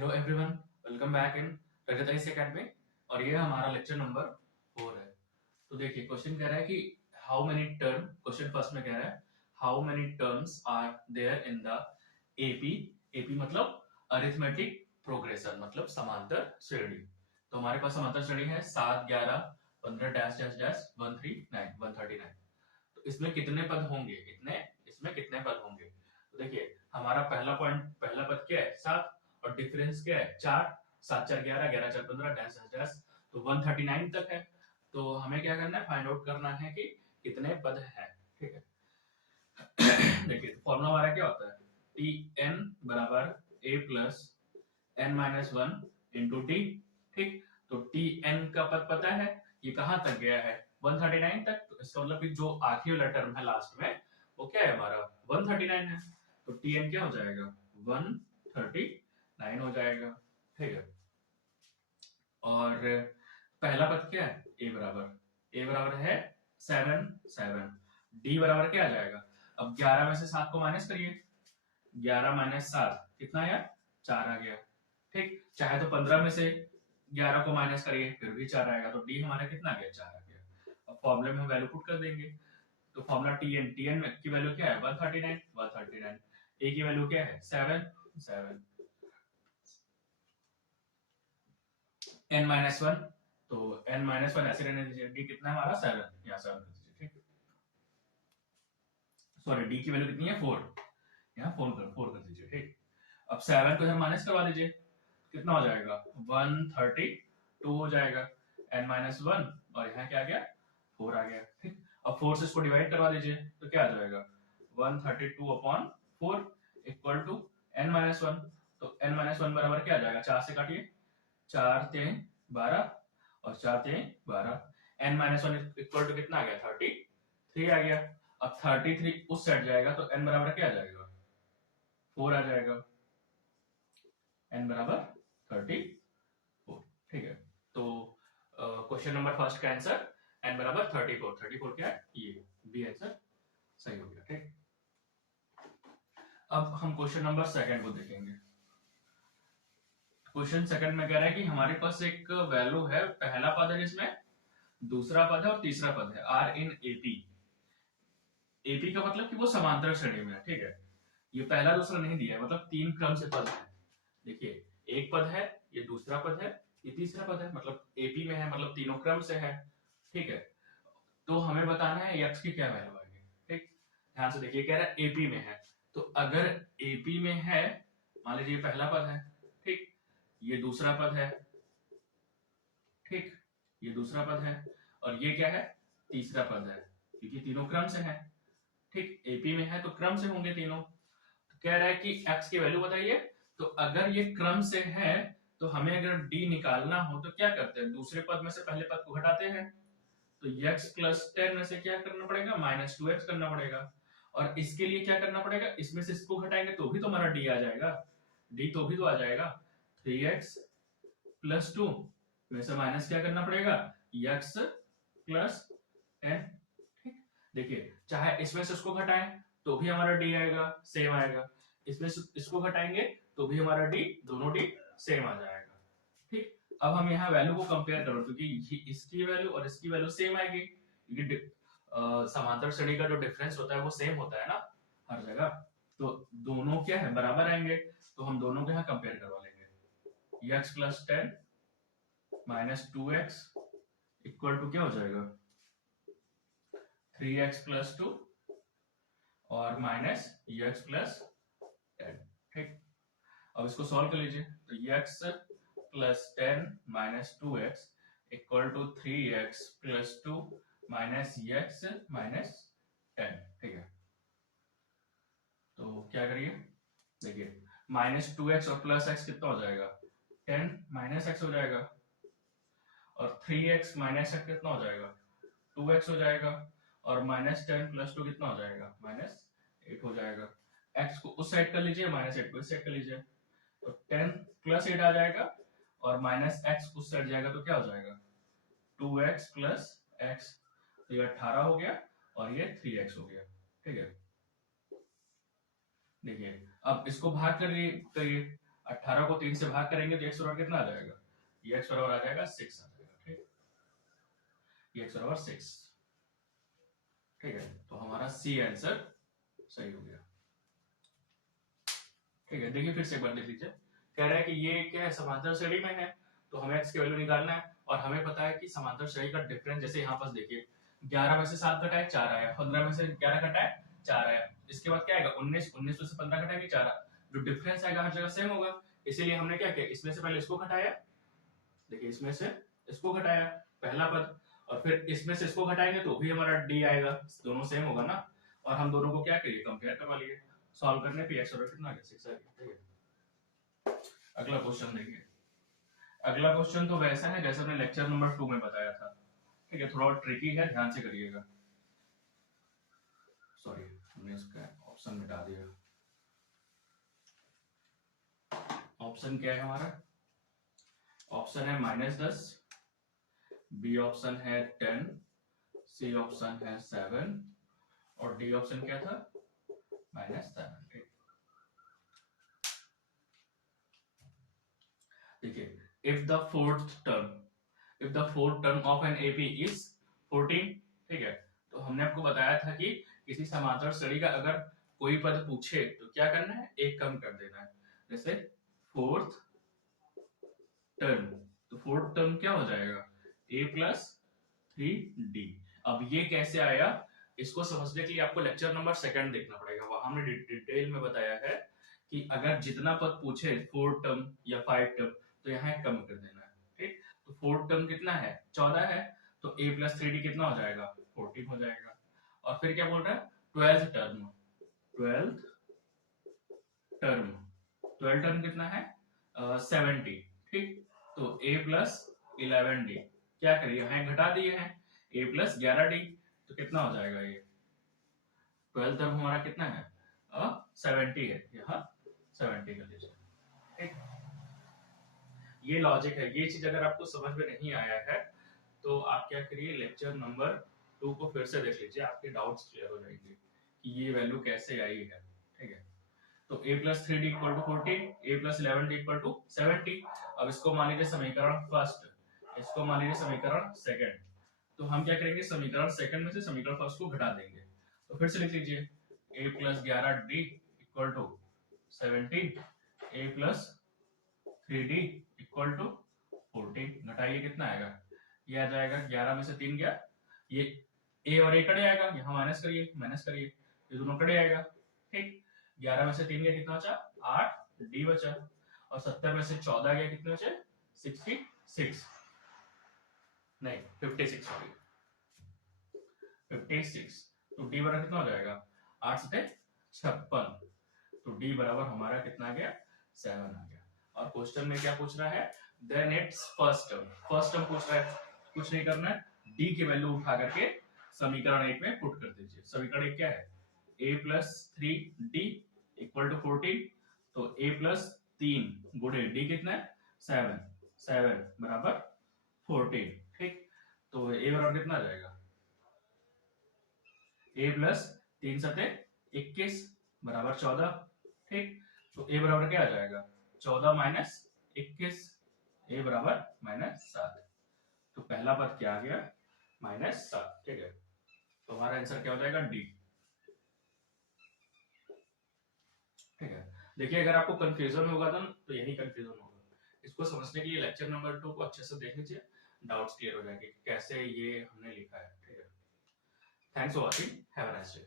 Hello everyone, welcome back in Rajat academy. और ये हमारा लेक्चर नंबर 4 है। तो देखिए क्वेश्चन कह रहा है कि how many term, question first में कह रहा है how many terms are there in the AP. AP मतलब अरिथमेटिक प्रोग्रेशन, मतलब समांतर श्रेणी। तो हमारे पास समांतर श्रेणी है 7, 11, 15 डैश डैश डैश 139 139। तो इसमें कितने पद होंगे, इसमें कितने पद होंगे। तो देखिए हमारा पहला पद क्या है 7, और डिफरेंस क्या है 4, 7 4 11, 11 4 15 डैश डैश डैश, तो 139 तक है। तो हमें क्या करना है, फाइंड आउट करना है कि कितने पद हैं। ठीक है, देखिए फॉर्मूला हमारा क्या होता है, टी एन बराबर A plus N minus one into T. ठीक, तो टी एन का पद पता है, ये कहां तक गया है 139 तक। तो इसका मतलब कि जो आखिरी वाला टर्म है लास्ट में वो क्या है हमारा 139 है। तो टी एन क्या हो जाएगा 139 हो जाएगा। ठीक है, और पहला पद क्या है ए बराबर है 7 7। डी बराबर क्या आ जाएगा, अब 11 में से 7 को माइनस करिए, 11 माइनस 7 कितना आया 4 आ गया। ठीक, चाहे तो 15 में से 11 को माइनस करिए फिर भी 4 आएगा। तो डी हमारा कितना आ गया 4 आ गया। अब फॉर्मूले में हम वैल्यू पुट कर देंगे। तो फॉर्मूला टी एन की वैल्यू क्या है 139 ए की वैल्यू क्या है 7 7, एन माइनस वन, तो एन माइनस वन ऐसे रहने दीजिए, डी कितना है हमारा 7, यहाँ 7 कर दीजिए। ठीक, सॉरी डी की वैल्यू कितनी है 4, यहाँ 4 कर दीजिए। ठीक, अब 7 को हम माइनस करवा दीजिए, कितना हो जाएगा 132 हो जाएगा, एन माइनस वन, और यहाँ क्या आ गया 4 आ गया। ठीक, अब 4 से इसको डिवाइड करवा दीजिए तो क्या आ जाएगा 132 upon 4 equal to n minus one. तो एन माइनस वन बराबर क्या आ जाएगा, 4 से काटिए, 4 3 12 और 4 3 12, n minus one equal to कितना आ गया 33 आ गया। अब 33 उस साइड जाएगा तो एन बराबर क्या आ जाएगा 4 आ जाएगा, एन बराबर 34। ठीक है, तो क्वेश्चन नंबर फर्स्ट का आंसर एन बराबर 34। 34 क्या है, ये बी आंसर सही हो गया। ठीक, अब हम क्वेश्चन नंबर सेकंड को देखेंगे। क्वेश्चन सेकंड में कह रहा है कि हमारे पास एक वैल्यू है, पहला पद है जिसमें, दूसरा पद है और तीसरा पद है, आर इन एपी। एपी का मतलब कि वो समांतर श्रेणी में है। ठीक है, ये पहला दूसरा नहीं दिया है, मतलब 3 क्रम से पद है। देखिए एक पद है, ये दूसरा पद है, ये तीसरा पद है, मतलब एपी में है, मतलब तीनों क्रम से है। ठीक है, तो हमें बताना है एक्स की क्या वैल्यू आएगी। ठीक, ध्यान से देखिए, कह रहा है एपी में है, तो अगर एपी में है, मान लीजिए पहला पद है, ठीक, ये दूसरा पद है, ठीक, ये दूसरा पद है, और ये क्या है तीसरा पद है, क्योंकि तीनों क्रम से है। ठीक, एपी में है तो क्रम से होंगे तीनों। तो कह रहा है कि एक्स की वैल्यू बताइए। तो अगर ये क्रम से है तो हमें अगर डी निकालना हो तो क्या करते हैं, दूसरे पद में से पहले पद को घटाते हैं। तो x प्लस 10 में से क्या करना पड़ेगा माइनस 2x करना पड़ेगा, और इसके लिए क्या करना पड़ेगा, इसमें से इसको घटाएंगे तो भी तो हमारा डी आ जाएगा, डी तो भी तो आ जाएगा 3x प्लस 2 में से माइनस क्या करना पड़ेगा x प्लस 10। ठीक, देखिए चाहे इसमें से उसको घटाएं तो भी हमारा डी आएगा, सेम आएगा, इसमें से इसको घटाएंगे तो भी हमारा डी, दोनों डी सेम आ जाएगा। ठीक, अब हम यहाँ वैल्यू को कंपेयर करो, क्योंकि इसकी वैल्यू और इसकी वैल्यू सेम आएगी, क्योंकि समांतर श्रेणी का जो डिफरेंस होता है वो सेम होता है ना हर जगह। तो दोनों क्या है बराबर आएंगे, तो हम दोनों को यहाँ कंपेयर करवा लेंगे। x plus 10 minus 2x equal to क्या हो जाएगा 3x प्लस 2 और माइनस x प्लस 10। ठीक, अब इसको सॉल्व कर लीजिए, तो x plus 10 minus 2x equal to 3x plus 2 minus x minus 10। ठीक है, तो क्या करिए, देखिए माइनस 2x और प्लस x कितना हो जाएगा 10 माइनस x हो जाएगा, और 3x माइनस x कितना हो जाएगा 2x हो जाएगा, और माइनस 10 प्लस 2 कितना हो जाएगा माइनस 8 हो जाएगा। x को उस साइड कर लीजिए, माइनस 8 को इस साइड कर लीजिए, तो 10 प्लस 8 आ जाएगा, और माइनस x उस साइड जाएगा तो क्या हो जाएगा 2x प्लस x, तो ये 18 हो गया और ये 3x हो गया। ठीक है, देखिए अब इसको भाग करिए, 18 को 3 से भाग करेंगे तो x बराबर कितना आ जाएगा, ये x बराबर आ जाएगा 6 आ जाएगा। ठीक, ये x बराबर 6। ठीक है, तो हमारा सी आंसर सही हो गया। ठीक है, देखिए फिर से एक बार देख लीजिए, कह रहा है कि ये क्या है, समांतर श्रेणी में है, तो हमें x की वैल्यू निकालना है, और हमें पता है कि समांतर श्रेणी का डिफरेंस, जैसे यहाँ पास देखिए 11 में से 7 घटाए 4 आया, 15 में से 11 घटाए 4 आया, इसके बाद क्या आएगा 19, 19 में से 15 घटाएंगे 4 आया, जो डिफरेंस आएगा हर जगह सेम होगा, इसीलिए हमने क्या किया, इसमें से पहले इसको घटाया, देखिए इसमें से इसको घटाया पहला पद, और फिर इसमें से इसको घटाएंगे तो भी हमारा डी आएगा, दोनों सेम होगा ना, और हम दोनों को क्या करिए, कंपेयर करवा लिए, सॉल्व करने पे x बराबर कितना आ गया 6 आ गया। ठीक है, अगला क्वेश्चन देखिए। अगला क्वेश्चन तो वैसा है जैसे हमने लेक्चर नंबर 2 में बताया था। ठीक है, थोड़ा ट्रिकी है, ध्यान से करिएगा। सॉरी, हमने इसका ऑप्शन मिटा दिया। ऑप्शन क्या है हमारा, ऑप्शन है -10, बी ऑप्शन है 10, सी ऑप्शन है 7, और डी ऑप्शन क्या था, -7। देखिए, if the fourth term of an AP is 14, ठीक है, तो हमने आपको बताया था कि किसी समांतर श्रेणी का अगर कोई पद पूछे तो क्या करना है, एक कम कर देना है, जैसे फोर्थ टर्म, तो फोर्थ टर्म क्या हो जाएगा, a प्लस 3d। अब ये कैसे आया, इसको समझने के लिए आपको लेक्चर नंबर 2 देखना पड़ेगा, वहां हमने डिटेल में बताया है कि अगर जितना पद पूछे 4 टर्म या 5 टर्म तो यहाँ कम कर देना है। ठीक, तो 4 टर्म कितना है, 14 है, तो a प्लस 3d कितना हो जाएगा, 14 हो जाएगा। और फिर क्या बोल रहा है, 12th टर्म, 12 टर्म कितना है, 70। ठीक, तो a प्लस 11d, क्या करिए, यहाँ घटा दिए हैं, a प्लस 11d, तो कितना हो जाएगा, ये 12 टर्म हमारा कितना है, 70 है, यहाँ 70 कर लीजिए। ठीक, ये लॉजिक है, ये चीज अगर आपको समझ में नहीं आया है तो आप क्या करिए, लेक्चर नंबर 2 को फिर से देख लीजिए, आपके डाउट्स क्लियर हो जाएंगे कि ये वैल्यू कैसे आई है। ठीक है, तो a plus 3d equal to 14, a plus 11d equal to 70। अब इसको मान लीजिए समीकरण फर्स्ट, इसको मान लीजिए समीकरण सेकंड, तो हम क्या करेंगे, समीकरण सेकंड में से समीकरण फर्स्ट को घटा देंगे, तो फिर से लिख लीजिए a plus 11d equal to 17, a plus 3d equal to 14, घटाइए कितना आएगा, ये आ जाएगा 11 में से 3 गया, ये a और a कट जाएगा, यहाँ माइनस करिए, ये दोनों कट जाएगा। ठीक, 11 में से 3 गया, कितना बचा, 8, d बचा, और 70 में से 14 गया, कितने बचे, 66, नहीं 56, सॉरी 56, तो d बराबर कितना हो जाएगा, 8 से 56, तो d बराबर हमारा कितना आ गया, 7 आ गया। और क्वेश्चन में क्या पूछ रहा है, देन इट्स फर्स्ट टर्म पूछ रहा है, कुछ नहीं करना है, d की वैल्यू उठा करके समीकरण 1 में पुट कर दीजिए। समीकरण 1 क्या है, a plus 3d equal to 14, तो a प्लस 3 गुणे d कितना है, 7 बराबर 14। ठीक, तो a बराबर कितना आ जाएगा, a प्लस 3 सते 21 बराबर 14। ठीक, तो a बराबर क्या आ जाएगा, 14 माइनस 21, a बराबर -7, तो पहला पद क्या आ गया, -7। ठीक है, तो हमारा आंसर क्या हो जाएगा, डी। ठीक है, देखिए अगर आपको कंफ्यूजन होगा तो यही कंफ्यूजन होगा, इसको समझने के लिए लेक्चर नंबर 2 को अच्छे से देख लीजिए, डाउट्स क्लियर हो जाएंगे कैसे ये हमने लिखा है। ठीक है, thanks for watching, have a nice day.